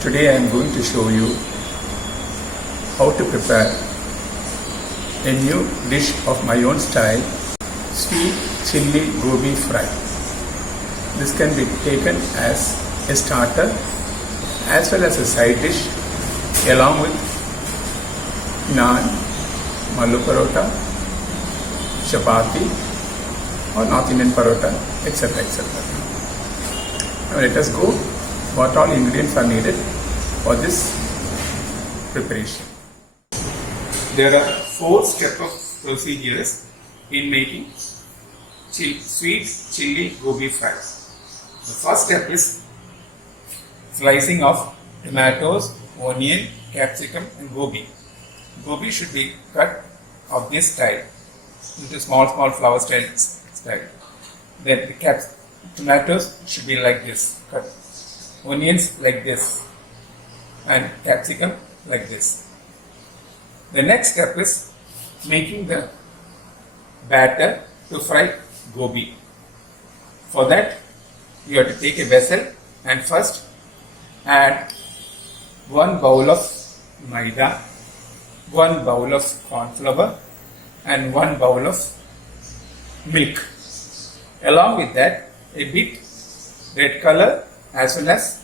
Today I am going to show you how to prepare a new dish of my own style, sweet chili gobi fry. This can be taken as a starter as well as a side dish along with naan, mallu parota, chapati or North Indian parota, etc. etc. Now let us go what all ingredients are needed for this preparation. There are 4 steps of procedures in making sweet chili gobi fries. The first step is slicing of tomatoes, onion, capsicum and gobi. Gobi should be cut of this style into small flower style. Then the tomatoes should be like this, cut. Onions like this and capsicum like this. The next step is making the batter to fry gobi. For that you have to take a vessel and first add 1 bowl of maida, 1 bowl of corn flour and 1 bowl of milk. Along with that a bit red color as well as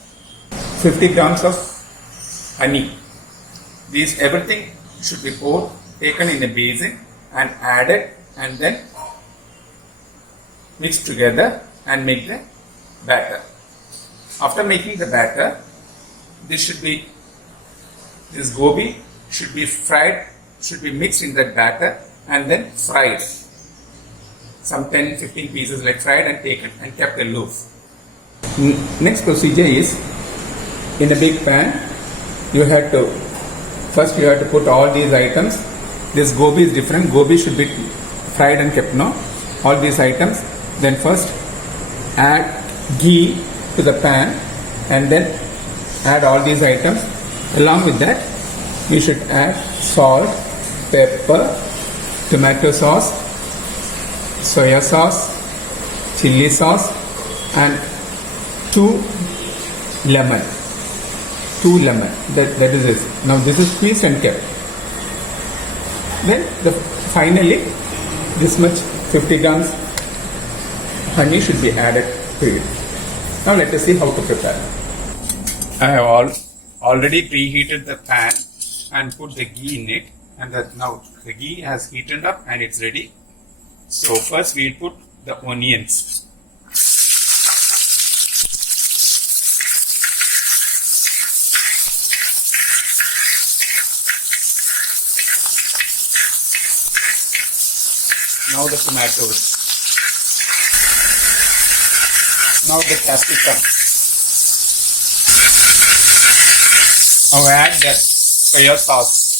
50 grams of honey. These everything should be taken in a basin and added and then mixed together and make the batter. After making the batter, this gobi should be fried, should be mixed in that batter and then fried. Some 10-15 pieces like fried and taken and kept aloof. Next procedure is, in a big pan you have to put all these items. This gobi is different. Gobi should be fried and kept all these items. Then first add ghee to the pan and then add all these items. Along with that you should add salt, pepper, tomato sauce, soya sauce, chili sauce and 2 lemon. That is it. Now this is squeezed and kept. Then finally this much 50 grams honey should be added to it. Now let us see how to prepare. I have already preheated the pan and put the ghee in it, and now the ghee has heated up and it's ready. So first we will put the onions. Now the tomatoes. Now the capsicum. Now add the soya sauce.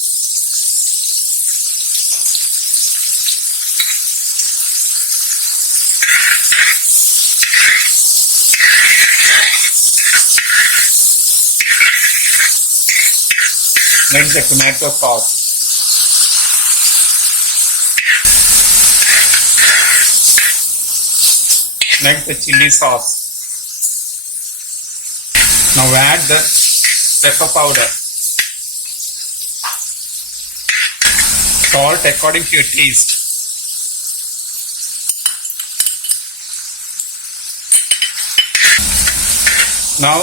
Next the tomato sauce. Next the chili sauce. Now add the pepper powder. Salt according to your taste. Now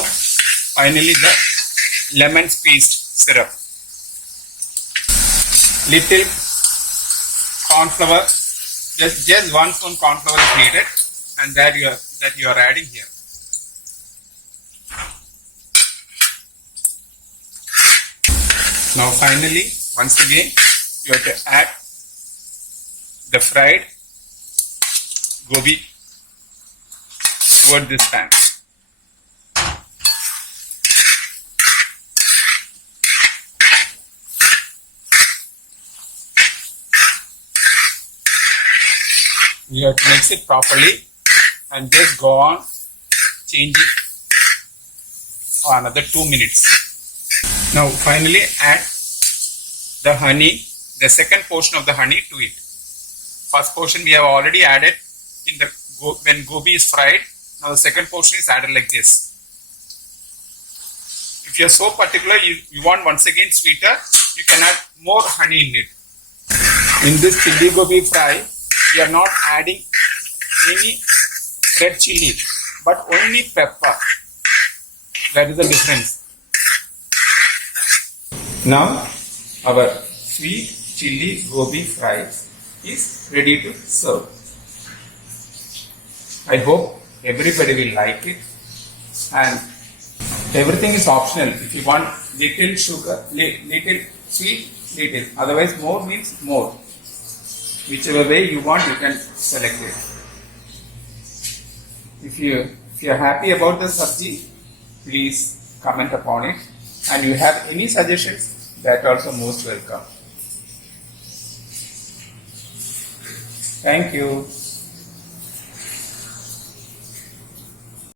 finally the lemon squeezed syrup. Little corn flour. Just 1 spoon corn flour is needed. And that you are adding here. Now finally, once again, you have to add the fried gobi toward this pan. You have to mix it properly and just go on changing for another 2 minutes. Now finally add the honey, the second portion of the honey to it. First portion we have already added in the when gobi is fried. Now the second portion is added like this. If you are so particular, you want once again sweeter, you can add more honey in it. In this chili gobi fry, we are not adding any red chili, but only pepper. That is the difference. Now, our sweet chili gobi fry is ready to serve. I hope everybody will like it, and everything is optional. If you want little sugar, little sweet, little. Otherwise, more means more. Whichever way you want, you can select it. If you are happy about the sabji, please comment upon it. And you have any suggestions, that also most welcome. Thank you.